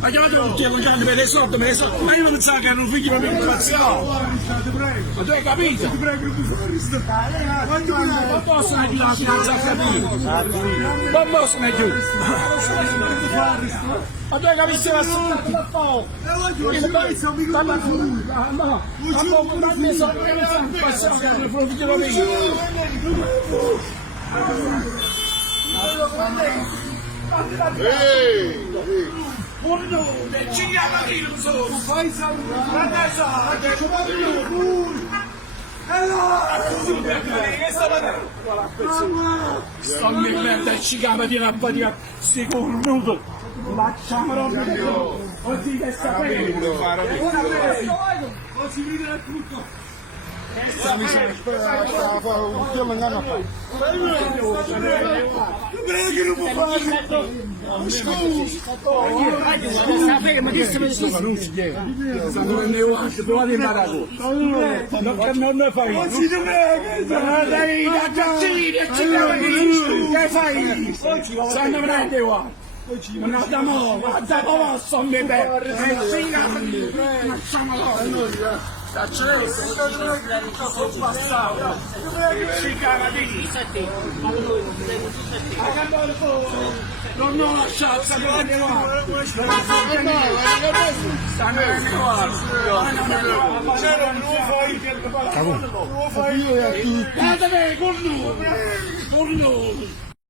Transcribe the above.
Ha chiamato tutti a Gianni per le soldi, ma io non pensavo che erano figli proprio di spaziale. Ma tu hai capito? Ti prego, non possono aiutare la finanza a capire. Non possono aiutare. Ma tu hai capito la storia da poco? No, dammi soldi che non passano che erano figli proprio di Buono, ci chiama Rilso! Fai salutare! Sto mi merda, ci chiama di una patina, si cornuto! Facciamolo! Così che sapete! Così vede tutto! Ma che se ne sta non si chiede. Non ne fai. Dai, che fai? Stanno prendendo qua. Non abbiamo, guarda, sono mi bene. Facciamolo. Non ho la chance di venire qua. Stanno